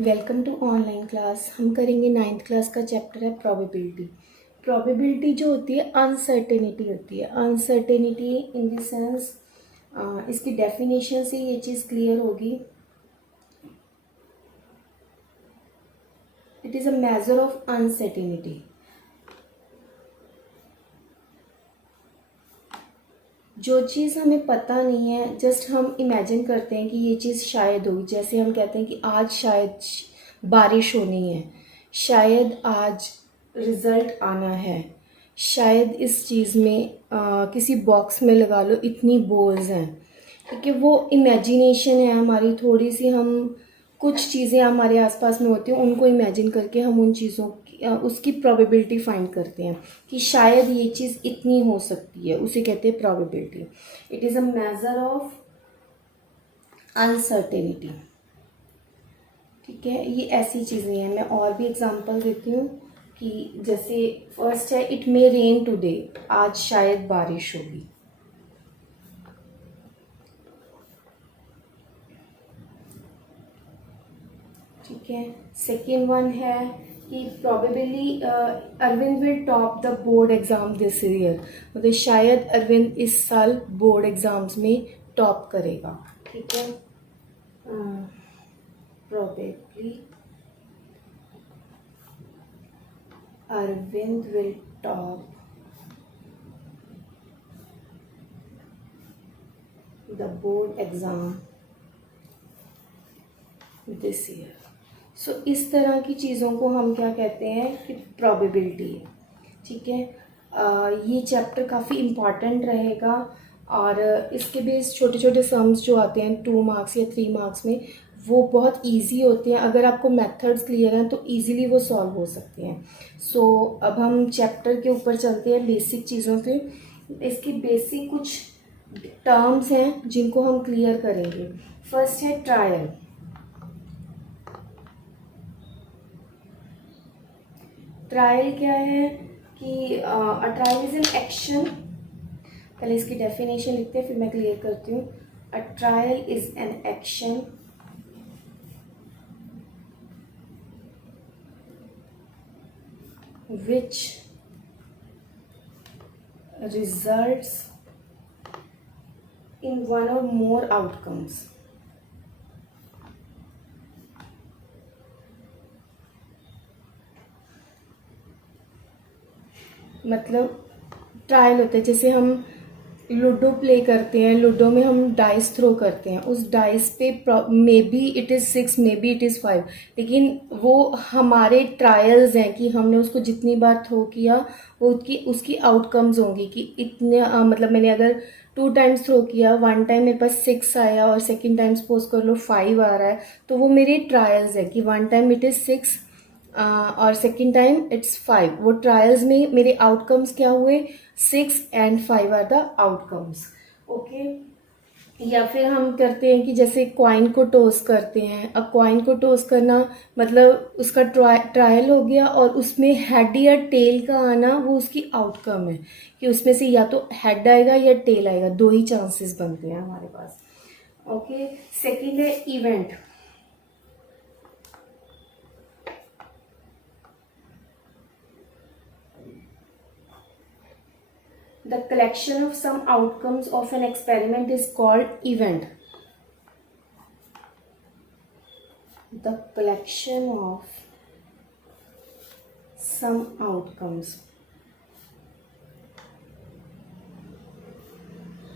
Welcome to online class. हम करेंगे ninth class का चैप्टर है प्रोबेबिलिटी। प्रोबेबिलिटी जो होती है अनसर्टेनिटी होती है। अनसर्टेनिटी इन द सेंस इसकी डेफिनेशन से ये चीज़ क्लियर होगी। It is a measure of uncertainty. जो चीज़ हमें पता नहीं है, जस्ट हम इमेजिन करते हैं कि ये चीज़ शायद होगी। जैसे हम कहते हैं कि आज शायद बारिश होनी है, शायद आज रिज़ल्ट आना है, शायद इस चीज़ में किसी बॉक्स में लगा लो इतनी बोल्स हैं। क्योंकि वो इमेजिनेशन है हमारी थोड़ी सी। हम कुछ चीज़ें हमारे आसपास में होती हैं, उनको इमेजिन करके हम उन चीज़ों की उसकी प्रोबेबिलिटी फाइंड करते हैं कि शायद ये चीज़ इतनी हो सकती है, उसे कहते हैं probability. It is a measure of uncertainty. ठीक है, ये ऐसी चीज़ें हैं। मैं और भी एग्जांपल देती हूँ कि जैसे फर्स्ट है इट मे रेन टुडे, आज शायद बारिश होगी। ठीक है, सेकेंड वन है कि probably Arvind will top the board exam this year, मतलब शायद अरविंद इस साल बोर्ड एग्ज़ाम्स में टॉप करेगा। ठीक है, probably Arvind will top the board exam this year. So इस तरह की चीज़ों को हम क्या कहते हैं कि प्रोबेबिलिटी है। ठीक है, ये चैप्टर काफ़ी इम्पॉर्टेंट रहेगा और इसके बेस छोटे छोटे सम्स जो आते हैं 2 मार्क्स या 3 मार्क्स में, वो बहुत इजी होते हैं। अगर आपको मेथड्स क्लियर हैं तो इजीली वो सॉल्व हो सकते हैं। सो अब हम चैप्टर के ऊपर चलते हैं, बेसिक चीज़ों पे। इसकी बेसिक कुछ टर्म्स हैं जिनको हम क्लियर करेंगे। फर्स्ट है ट्रायल। ट्रायल क्या है कि a trial is an action. पहले इसकी डेफिनेशन लिखते हैं, फिर मैं क्लियर करती हूँ। A trial is an action which results in one or more outcomes। मतलब ट्रायल होता है, जैसे हम लूडो प्ले करते हैं, लूडो में हम डाइस थ्रो करते हैं, उस डाइस पे may be it is 6, may be it is 5, लेकिन वो हमारे ट्रायल्स हैं कि हमने उसको जितनी बार थ्रो किया वो उसकी आउटकम्स होंगी कि इतने मतलब मैंने अगर 2 टाइम्स थ्रो किया, 1 टाइम मेरे पास 6 आया और सेकेंड टाइम सपोज कर लो 5 आ रहा है, तो वो मेरे ट्रायल्स है कि 1 टाइम इट इज़ 6 और सेकेंड टाइम इट्स 5। वो ट्रायल्स में मेरे आउटकम्स क्या हुए, 6 and 5 are the outcomes. Okay, या फिर हम करते हैं कि जैसे कॉइन को टॉस करते हैं। अब कॉइन को टॉस करना मतलब उसका ट्रायल हो गया और उसमें हेड या टेल का आना वो उसकी आउटकम है कि उसमें से या तो हेड आएगा या टेल आएगा, 2 ही चांसेस बनते हैं हमारे पास। ओके, सेकेंड है event. The collection of some outcomes of an experiment is called event. The collection of some outcomes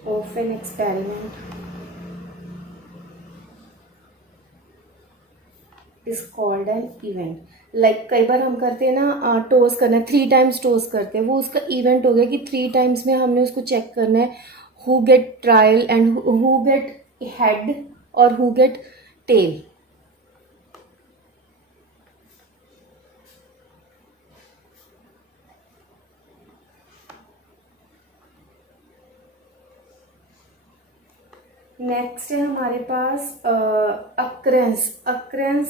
of an experiment is called an event. Like कई बार हम करते हैं ना, टॉस करना है, 3 टाइम्स टॉस करते हैं, वो उसका इवेंट हो गया कि 3 टाइम्स में हमने उसको चेक करना है who get trial and who get head और हु गेट टेल। नेक्स्ट है हमारे पास occurrence. Occurrence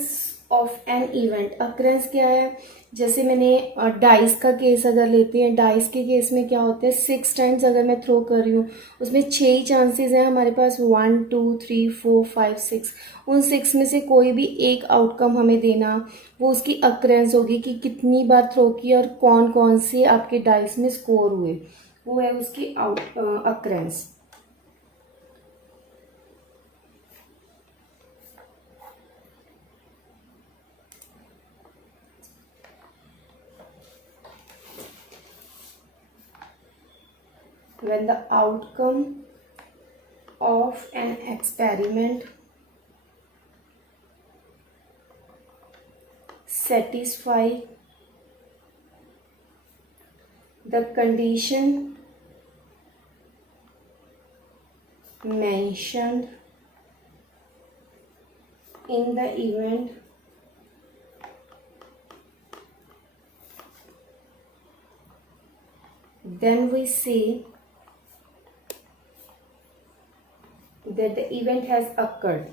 of an event. Occurrence क्या है, जैसे मैंने डाइस का केस अगर लेते हैं, डाइस के केस में क्या होता है, 6 टाइम्स अगर मैं थ्रो कर रही हूँ, उसमें 6 ही चांसेस हैं हमारे पास, 1 2 3 4 5 6। उन 6 में से कोई भी एक आउटकम हमें देना, वो उसकी अक्रेंस होगी कि कितनी बार थ्रो किया और कौन कौन से आपके डाइस में स्कोर हुए, वो है उसकी occurrences. When the outcome of an experiment satisfy the condition mentioned in the event, then we say that the event has occurred.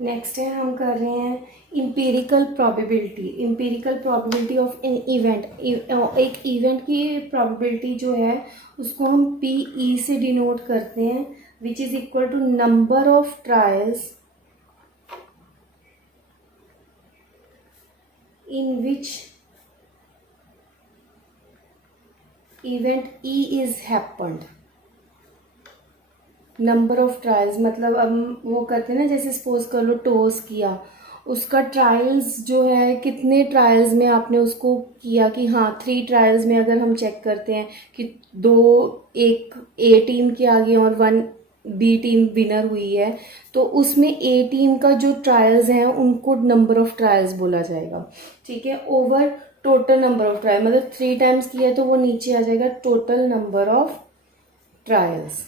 Next है, हम कर रहे हैं empirical probability. Empirical probability of an event, एक इवेंट की probability जो है उसको हम पी ई से डिनोट करते हैं, which is equal to number of trials in which event E is happened। Number of trials मतलब अब वो करते हैं ना, जैसे सपोज कर लो टोस किया, उसका ट्रायल्स जो है कितने ट्रायल्स में आपने उसको किया, कि हाँ 3 ट्रायल्स में अगर हम चेक करते हैं कि 2 एक ए टीम के आगे और 1 बी टीम विनर हुई है, तो उसमें ए टीम का जो ट्रायल्स हैं उनको नंबर ऑफ ट्रायल्स बोला जाएगा। ठीक है, over total number of trial, मतलब 3 टाइम्स किया तो वो नीचे आ जाएगा total number of trials.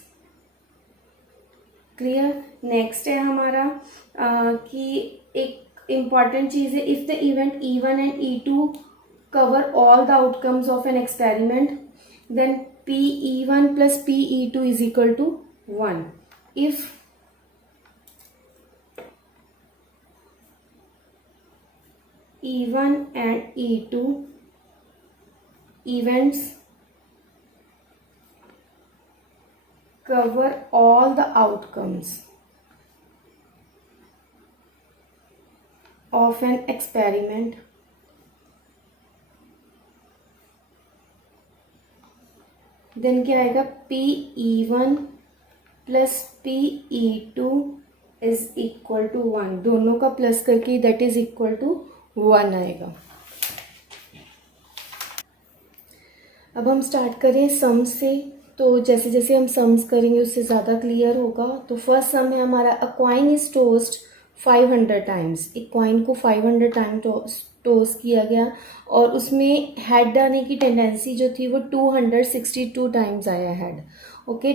Clear. Next है हमारा कि एक इम्पॉर्टेंट चीज़ है, if the event E1 and E2 cover all the outcomes of an experiment, then PE1 plus PE2 is equal to 1। If E1 and E2 events cover all the outcomes of an experiment, then क्या आएगा, PE1 plus PE2 is equal to 1। दोनों का plus करके that is equal to 1 आएगा। अब हम start करें सम से। तो जैसे जैसे हम सम्स करेंगे उससे ज़्यादा क्लियर होगा। तो फर्स्ट सम है हमारा, अ कॉइन इज टोस्ट 500 टाइम्स। एक कॉइन को 500 टाइम टोस्ट किया गया और उसमें हेड आने की टेंडेंसी जो थी वो 262 टाइम्स आया हेड। ओके,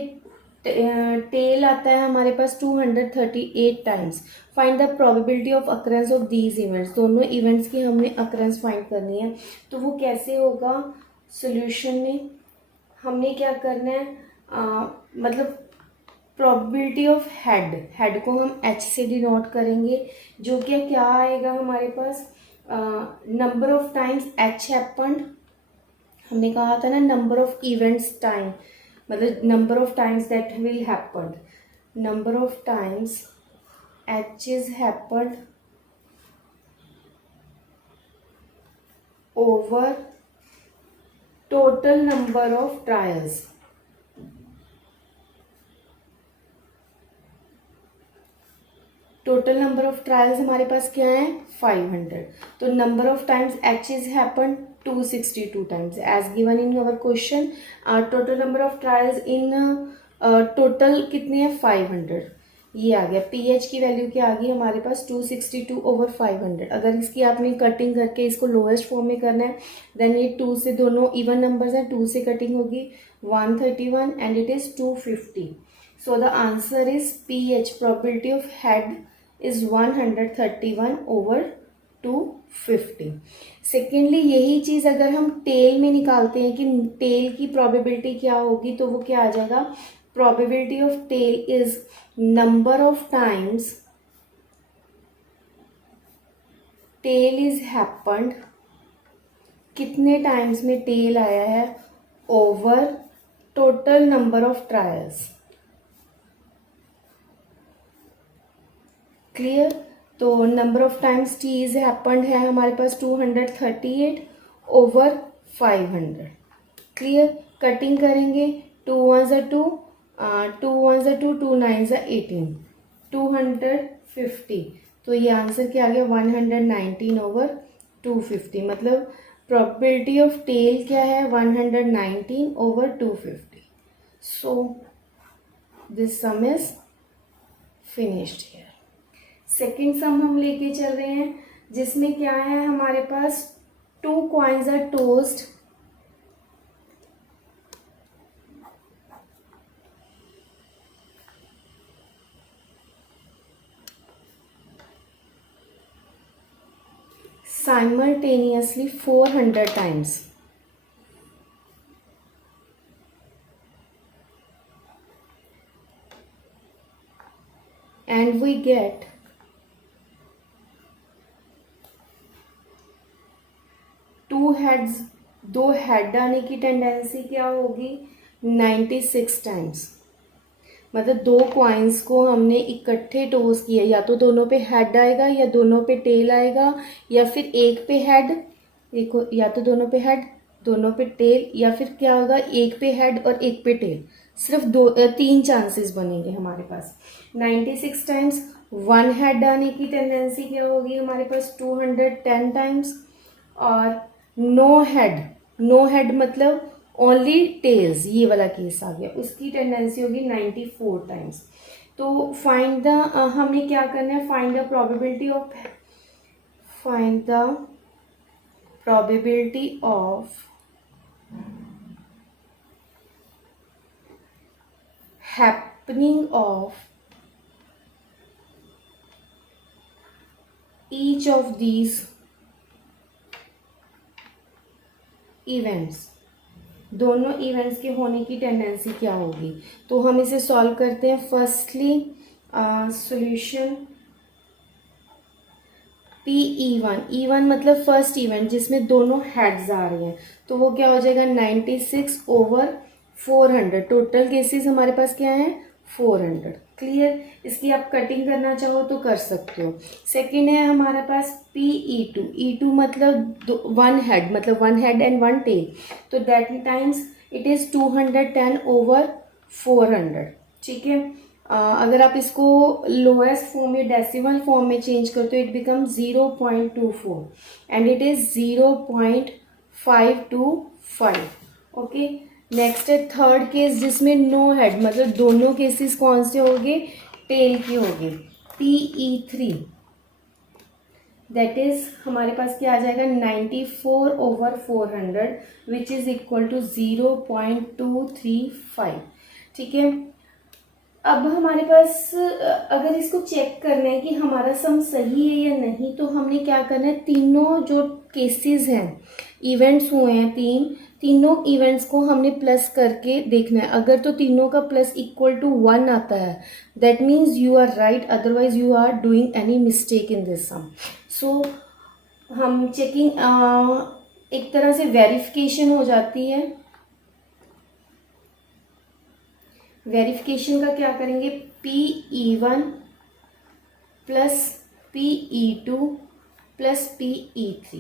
टेल आता है हमारे पास 238 times. Find the probability of occurrence of these events. दोनों इवेंट्स की हमने अकरेंस फाइंड करनी है। तो वो कैसे होगा, सॉल्यूशन में हमने क्या करना है, मतलब प्रोबेबिलिटी ऑफ हेड को हम H से डिनोट करेंगे, जो कि क्या आएगा हमारे पास, number of times H happened. हमने कहा था ना नंबर ऑफ इवेंट्स टाइम, मतलब number of times that will happened, number of times H is happened over total number of trials. Total number of trials हमारे पास क्या है, 500। तो number of times H is happen 262 times as given in our question. Total number of trials in total कितने हैं, 500। ये आ गया, PH की वैल्यू क्या आ गई हमारे पास, 262 ओवर 500। अगर इसकी आपने कटिंग करके इसको लोएस्ट फॉर्म में करना है, देन ये 2 से, दोनों इवन नंबर्स हैं, 2 से कटिंग होगी 131 and it is 250। So the answer is PH, probability of head is 131 over 250. Secondly यही चीज़ अगर हम टेल में निकालते हैं कि टेल की प्रोबेबिलिटी क्या होगी, तो वो क्या आ जाएगा, probability of tail is number of times tail is happened, कितने टाइम्स में टेल आया है, over total number of trials. Clear. तो number of times T is happened है हमारे पास 238 ओवर 500. क्लियर. कटिंग करेंगे, 2 1 ज़ा 2, 2 1 ज़ा 2, 2 9 ज़ा 18, 250. तो ये आंसर क्या आ गया, 119 ओवर 250. मतलब प्रोबेबिलिटी ऑफ टेल क्या है, 119 over 250. So this sum is finished here. Second sum हम लेके चल रहे हैं, जिसमें क्या है हमारे पास, 2 coins are tossed. simultaneously 400 times. And we get two heads, 2 head आने की टेंडेंसी क्या होगी, 96 टाइम्स. मतलब 2 कॉइन्स को हमने इकट्ठे टॉस किया, या तो दोनों पे हेड आएगा या दोनों पे टेल आएगा, या फिर एक पे हेड, देखो या तो दोनों पे हेड दोनों पे टेल, या फिर क्या होगा, एक पे हेड और एक पे टेल. सिर्फ 3 चांसेस बनेंगे हमारे पास. 96 टाइम्स. 1 हेड आने की टेंडेंसी क्या होगी हमारे पास, 210 टाइम्स. और नो हेड मतलब ओनली टेल्स, ये वाला केस आ गया, उसकी टेंडेंसी होगी 94 टाइम्स. तो फाइंड द, हमें क्या करना है, find the probability of happening of each of these events. दोनों इवेंट्स के होने की टेंडेंसी क्या होगी. तो हम इसे सॉल्व करते हैं. फर्स्टली सॉल्यूशन E1 मतलब फर्स्ट इवेंट जिसमें दोनों हेड्स आ रहे हैं, तो वो क्या हो जाएगा, 96 ओवर 400. टोटल केसेस हमारे पास क्या है, 400. क्लियर. इसकी आप कटिंग करना चाहो तो कर सकते हो. सेकेंड है हमारे पास E2 मतलब 1 हेड, मतलब 1 हेड एंड 1 टेल, तो that times it is 210 over 400. ठीक है. अगर आप इसको लोएस्ट फॉर्म या डेसिमल फॉर्म में चेंज करते हो, it become 0.24 and it is 0.525. Okay. Next है थर्ड केस, जिसमें नो हेड, मतलब दोनों केसेस कौन से होंगे, टेल की होगी. PE3 दैट इज हमारे पास क्या आ जाएगा, 94 over 400 which is equal to 0.235. ठीक है. अब हमारे पास अगर इसको चेक करना है कि हमारा सम सही है या नहीं, तो हमने क्या करना है, तीनों जो केसेस हैं, इवेंट्स हुए हैं, तीनों इवेंट्स को हमने प्लस करके देखना है. अगर तो तीनों का प्लस इक्वल टू 1 आता है, that means you are right, otherwise you are doing any mistake in this sum. So हम चेकिंग एक तरह से वेरिफिकेशन हो जाती है. वेरिफिकेशन का क्या करेंगे, PE1 plus PE2 plus PE3.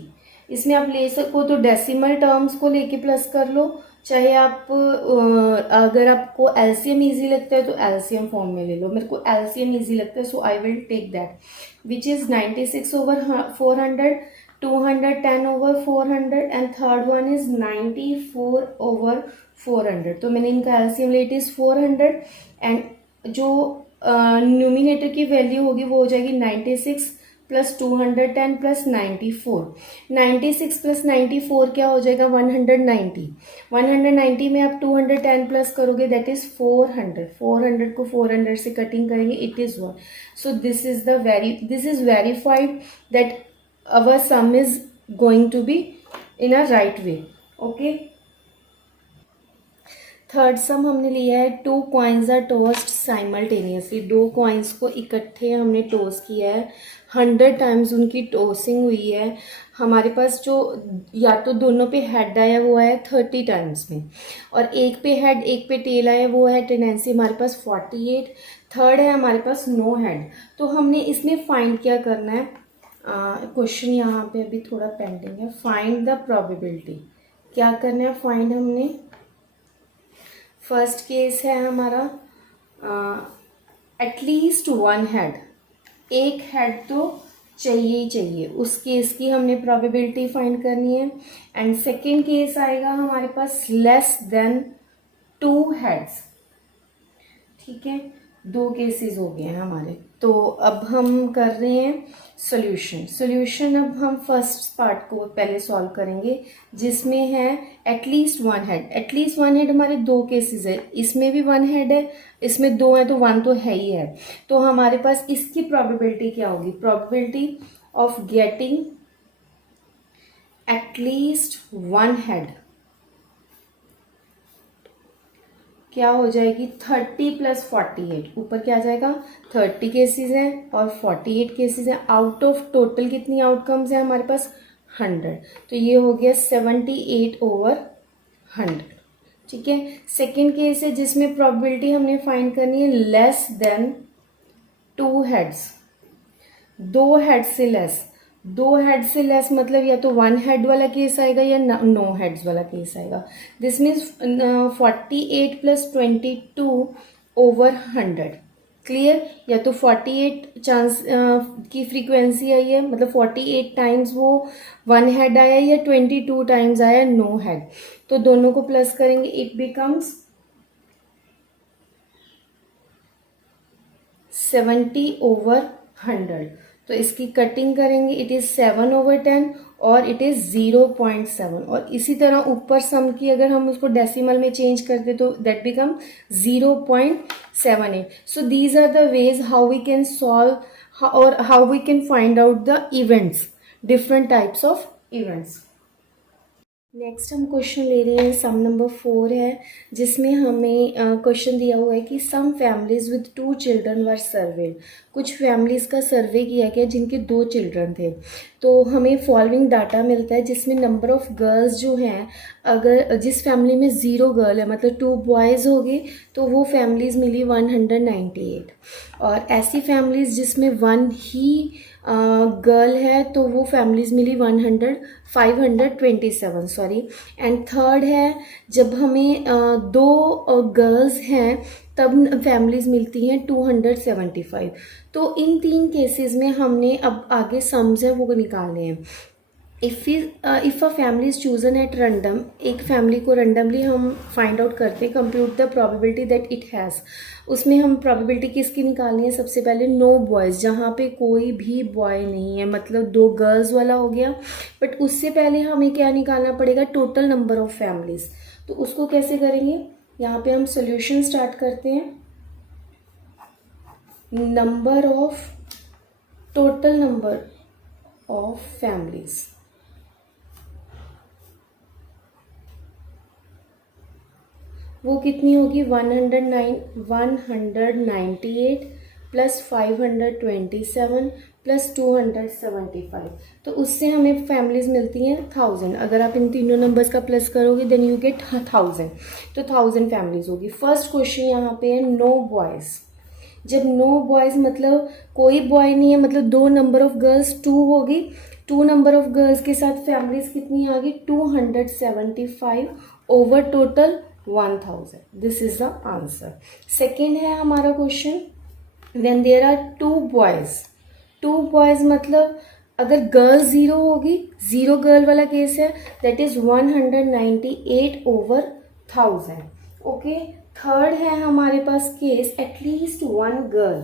इसमें आप ले सको तो डेसिमल टर्म्स को लेके प्लस कर लो, चाहे आप अगर आपको एलसीएम इजी लगता है तो एलसीएम फॉर्म में ले लो. मेरे को एलसीएम इजी लगता है, so I will take that, which is 96 over 400, 210 over 400 and third one is 94 over 400. तो मैंने इनका एलसीएम लेट इज 400 एंड जो न्यूमिनेटर की वैल्यू होगी वो हो जाएगी 96 प्लस 210 प्लस 94. 96 प्लस 94 क्या हो जाएगा, 190. 190 में आप 210 प्लस करोगे, दैट इज 400. 400 को 400 से कटिंग करेंगे, it is 1. So this is verified that our sum is going to be in a right way. Okay. Third sum हमने लिया है, 2 coins are tossed simultaneously, 2 coins को इकट्ठे हमने टॉस किया है, 100 टाइम्स उनकी टॉसिंग हुई है। हमारे पास जो या तो दोनों पे हेड आया हुआ है 30 टाइम्स में, और एक पे हेड एक पे टेल आया वो है टेंडेंसी हमारे पास 48। थर्ड है हमारे पास नो हेड। तो हमने इसमें फाइंड क्या करना है, क्वेश्चन यहाँ पे अभी थोड़ा पेंडिंग है, फाइंड द प्रोबेबिलिटी। क्या करना है फाइंड हमने, फर्स्ट केस है हमारा एटलीस्ट वन हेड, एक हेड तो चाहिए ही चाहिए, उस केस की हमने प्रोबेबिलिटी फाइंड करनी है। एंड सेकेंड केस आएगा हमारे पास लेस देन 2 हेड्स। ठीक है, 2 केसेस हो गए हैं हमारे। तो अब हम कर रहे हैं सॉल्यूशन। अब हम फर्स्ट पार्ट को पहले सॉल्व करेंगे, जिसमें है at least one head. At least one head हमारे 2 केसेस है, इसमें भी 1 हेड है, इसमें 2 है, तो 1 तो है ही है। तो हमारे पास इसकी प्रोबेबिलिटी क्या होगी, probability of getting at least one head क्या हो जाएगी, 30 + 48। ऊपर क्या आ जाएगा, 30 केसेस हैं और 48 केसेस हैं। आउट ऑफ टोटल कितनी आउटकम्स हैं हमारे पास, 100। तो ये हो गया 78/100। ठीक है। सेकेंड केस है जिसमें प्रोबेबिलिटी हमने फाइंड करनी है लेस देन 2 हेड्स, 2 हेड से लेस। 2 हेड से लेस मतलब या तो 1 हेड वाला केस आएगा या नो हेड्स वाला केस आएगा। This means 48 + 22/100। क्लियर, या तो 48 चांस की फ्रीक्वेंसी आई है, मतलब 48 टाइम्स वो 1 हेड आया या 22 टाइम्स आया नो हेड। तो दोनों को प्लस करेंगे, इट बिकम्स 70/100। तो इसकी कटिंग करेंगे, इट इज़ 7/10 और इट इज़ 0.7। और इसी तरह ऊपर सम की अगर हम उसको डेसिमल में चेंज करते तो that become 0.78। So these are the ways how we can solve और how we can find out the events, different types of events. Next हम क्वेश्चन ले रहे हैं, सम नंबर 4 है, जिसमें हमें क्वेश्चन दिया हुआ है कि some families with 2 children were surveyed. कुछ फैमिलीज का सर्वे किया गया जिनके 2 चिल्ड्रन थे। तो हमें फॉलोइंग डाटा मिलता है जिसमें नंबर ऑफ गर्ल्स जो हैं, अगर जिस फैमिली में 0 गर्ल है मतलब 2 बॉयज़ हो गए तो वो फैमिलीज़ मिली 198। और ऐसी फैमिलीज़ जिसमें 1 ही गर्ल है तो वो फैमिलीज़ मिली 527 सॉरी। एंड थर्ड है जब हमें 2 गर्ल्स हैं तब फैमिलीज़ मिलती हैं 275। तो इन 3 केसेस में हमने अब आगे सम्स है वो निकालने हैं। If a family is chosen at random, एक फैमिली को रैंडमली हम फाइंड आउट करते हैं, compute the probability that it has. उसमें हम प्रोबेबिलिटी किसकी निकालनी है, सबसे पहले नो बॉयज़, जहाँ पे कोई भी बॉय नहीं है, मतलब 2 गर्ल्स वाला हो गया। बट उससे पहले हमें क्या निकालना पड़ेगा, टोटल नंबर ऑफ फैमिलीज़। तो उसको कैसे करेंगे, यहाँ पे हम सोल्यूशन स्टार्ट करते हैं। टोटल नंबर ऑफ फैमिलीज़, वो कितनी होगी, 198 + 527 + 275। तो उससे हमें फैमिलीज़ मिलती हैं 1000। अगर आप इन तीनों नंबर्स का प्लस करोगे देन यू गेट 1000। तो 1000 फैमिलीज़ होगी। फर्स्ट क्वेश्चन यहाँ पे है नो बॉयज़। जब नो बॉयज़ मतलब कोई बॉय नहीं है, मतलब 2 नंबर ऑफ गर्ल्स 2 होगी, 2 नंबर ऑफ गर्ल्स के साथ फैमिलीज़ कितनी आ गई, 275 over total 1000। This is the answer. Second है हमारा question, when there are 2 boys, 2 boys मतलब अगर गर्ल 0 होगी, 0 गर्ल वाला केस है, दैट इज 198/1000। ओके। थर्ड है हमारे पास केस एटलीस्ट 1 गर्ल।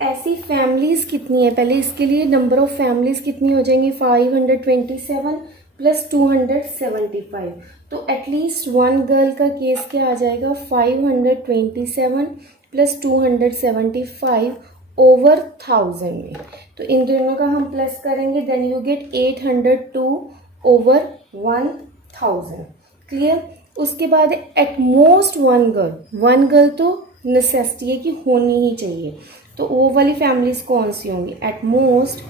ऐसी फैमिलीज़ कितनी है, पहले इसके लिए नंबर ऑफ फैमिलीज़ कितनी हो जाएंगी, 527 प्लस 275, तो एटलीस्ट वन गर्ल का केस क्या आ जाएगा, 527 प्लस 275 ओवर 1000 में। तो इन दोनों का हम प्लस करेंगे, then you get 802 over 1000। Clear. उसके बाद एट मोस्ट वन गर्ल तो नेसेसिटी है कि होनी ही चाहिए, तो वो वाली फैमिलीज कौन सी होंगी, एट मोस्ट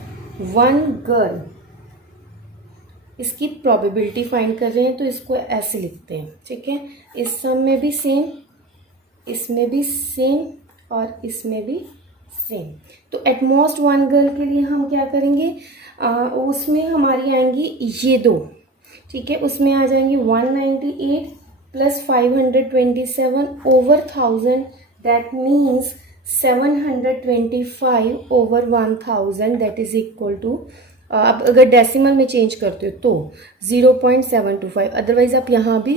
वन गर्ल। इसकी प्रोबेबिलिटी फाइंड कर रहे हैं तो इसको ऐसे लिखते हैं, ठीक है। इस सम में भी सेम, इसमें भी सेम और इसमें भी सेम। तो एट मोस्ट वन गर्ल के लिए हम क्या करेंगे, उसमें हमारी आएंगी ये दो, ठीक है। उसमें आ जाएंगी 198 plus 527 over 1000, that means 725 over 1000, that is equal to, अब अगर डेसिमल में चेंज करते हो तो 0.725, अदरवाइज आप यहाँ भी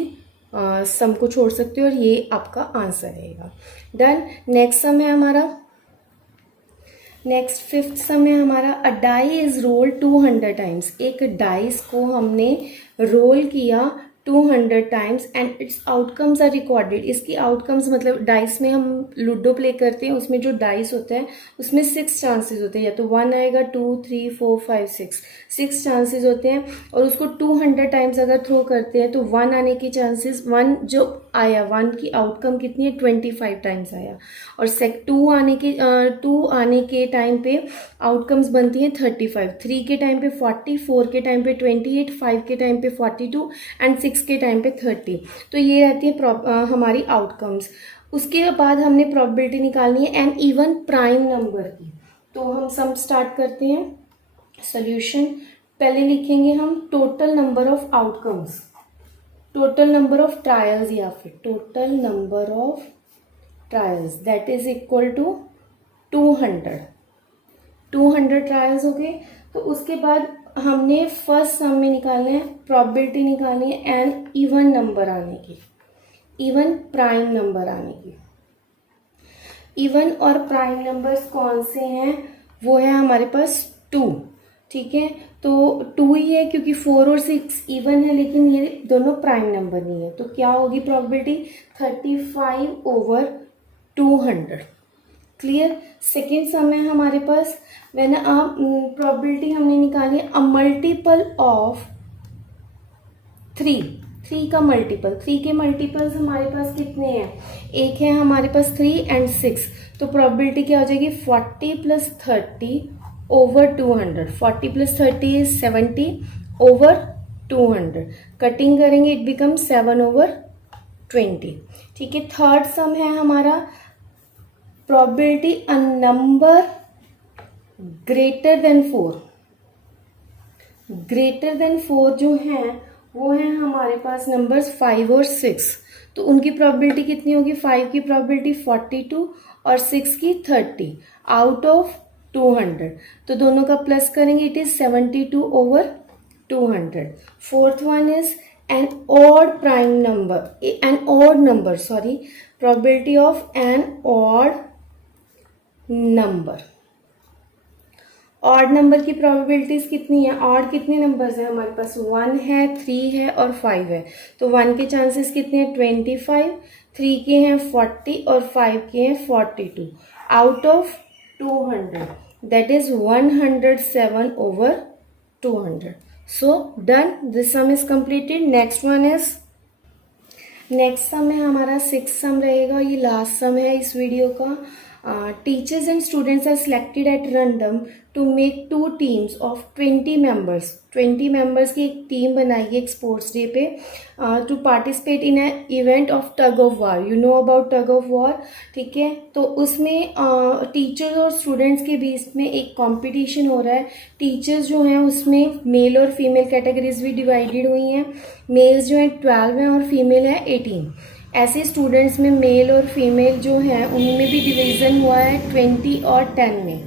सम को छोड़ सकते हो और ये आपका आंसर रहेगा। डन। नेक्स्ट सम है हमारा, नेक्स्ट फिफ्थ सम है हमारा, a die is roll 200 times. एक डाइस को हमने रोल किया 200 times and its outcomes are recorded. इसकी आउटकम्स मतलब डाइस में हम लूडो प्ले करते हैं, उसमें जो डाइस होता है उसमें 6 चांसेस होते हैं, या तो 1 आएगा, 2 3 4 5 6 चांसेस होते हैं। और उसको 200 टाइम्स अगर थ्रो करते हैं तो 1 आने की चांसेस, 1 जो आया 1 की आउटकम कितनी है, 25 टाइम्स आया। और 2 आने के टाइम पे आउटकम्स बनती हैं 35, 3 के टाइम पे 40, 4 के टाइम पे 28, 5 के टाइम पे 42 एंड 6 के टाइम पे 30। तो ये रहती है हमारी आउटकम्स। उसके बाद हमने प्रोबेबिलिटी निकालनी है एन इवन प्राइम नंबर की। तो हम सम स्टार्ट करते हैं। सॉल्यूशन पहले लिखेंगे हम total number of outcomes, total number of trials, या फिर total number of trials that is equal to 200 trials हो गए। तो उसके बाद हमने फर्स्ट सम में निकालना है, प्रोबेबिलिटी निकालनी है एन इवन नंबर आने की, इवन प्राइम नंबर आने की। इवन और प्राइम नंबर्स कौन से हैं, वो है हमारे पास 2, ठीक है। तो 2 ही है क्योंकि 4 और 6 इवन है, लेकिन ये दोनों प्राइम नंबर नहीं है। तो क्या होगी probability, 35 over 200। Clear. Second sum है हमारे पास, व्हेन प्रोबेबिलिटी हमने निकाली है अ मल्टीपल ऑफ 3 का मल्टीपल, 3 के मल्टीपल्स हमारे पास कितने हैं, एक है हमारे पास 3 एंड 6। तो प्रोबेबिलिटी क्या हो जाएगी, 40 plus 30 over 200। 40 plus 30 is 70 over 200। Cutting करेंगे इट बिकम 7 ओवर 20, ठीक है। थर्ड सम है हमारा probability a number greater than 4। Greater than 4 जो है वो है हमारे पास नंबर्स 5 और 6। तो उनकी प्रोबेबिलिटी कितनी होगी, 5 की प्रोबेबिलिटी 42 और 6 की 30 आउट ऑफ 200। तो दोनों का प्लस करेंगे, it is 72 over 200। Fourth one is an odd prime number, an odd number, sorry, probability of an odd number. Odd number की प्रोबेबिलिटीज कितनी है, ऑड कितने नंबर्स हैं हमारे पास, 1 है, 3 है और 5 है। तो 1 के चांसेस कितने हैं, 25, 3 के हैं 40 और 5 के हैं 42 out of 200, that is 107 over 200। So done, this sum is completed. Next one is, next sum है हमारा 6 सम रहेगा, ये लास्ट सम है इस वीडियो का। Teachers and students are selected at random to make 2 teams of 20 members. 20 members की एक team बनाई एक स्पोर्ट्स डे पे to participate in a event of tug of war. You know about tug of war, ठीक है। तो उसमें teachers और स्टूडेंट्स के बीच में एक कंपटीशन हो रहा है। टीचर्स जो हैं उसमें मेल और फीमेल कैटेगरीज भी डिवाइडेड हुई हैं। मेल्स जो हैं 12 हैं और फीमेल है 18। ऐसे स्टूडेंट्स में मेल और फीमेल जो हैं उनमें भी डिवीज़न हुआ है 20 और 10 में।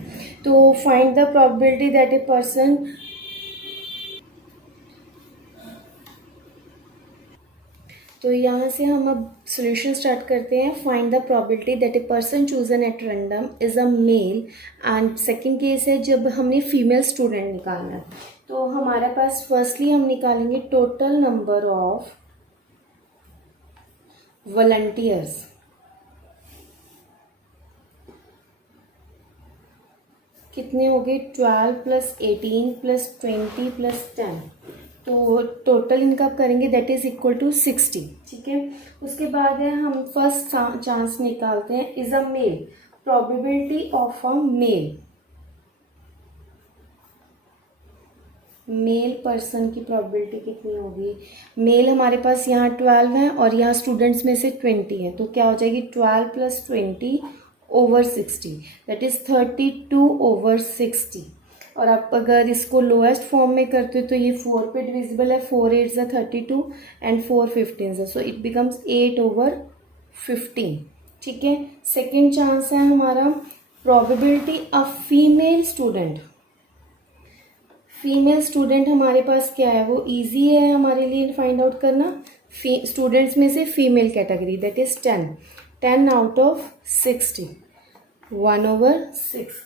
तो find the probability that a person, तो यहाँ से हम अब सॉल्यूशन स्टार्ट करते हैं। Find the probability that a person chosen at random is a male, and second case है जब हमने फीमेल स्टूडेंट निकालना है। तो हमारे पास फर्स्टली हम निकालेंगे टोटल नंबर ऑफ वॉलंटियर्स। कितने हो गए? 12 प्लस 18 प्लस 20 प्लस 10, तो टोटल इनका करेंगे दैट इज इक्वल टू 60। ठीक है, उसके बाद है हम फर्स्ट चांस निकालते हैं, is a male, probability of a male person की प्रोबेबिलिटी कितनी होगी? मेल हमारे पास यहाँ 12 है और यहाँ स्टूडेंट्स में से 20 है, तो क्या हो जाएगी 12 plus 20 over 60, that is 32 over 60। और आप अगर इसको लोएस्ट फॉर्म में करते हो तो ये 4 पे डिविजिबल है, 4 8 ज़ा 32 एंड 4 15 ज़ा, सो इट बिकम्स 8 ओवर 15। ठीक है, सेकेंड चांस है हमारा probability of female student. Female student हमारे पास क्या है, वो इजी है हमारे लिए फाइंड आउट करना। स्टूडेंट्स में से female category that is 10 out of 60, 1 over 6।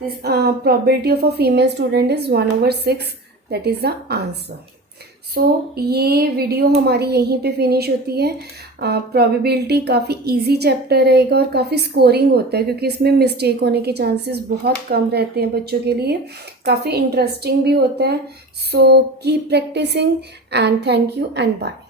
This probability of a female student is 1 over 6, that is the answer. So ये वीडियो हमारी यहीं पे फिनिश होती है। प्रोबेबिलिटी काफ़ी इजी चैप्टर रहेगा और काफ़ी स्कोरिंग होता है क्योंकि इसमें मिस्टेक होने के चांसेस बहुत कम रहते हैं बच्चों के लिए। काफ़ी इंटरेस्टिंग भी होता है। So keep practicing and thank you and bye.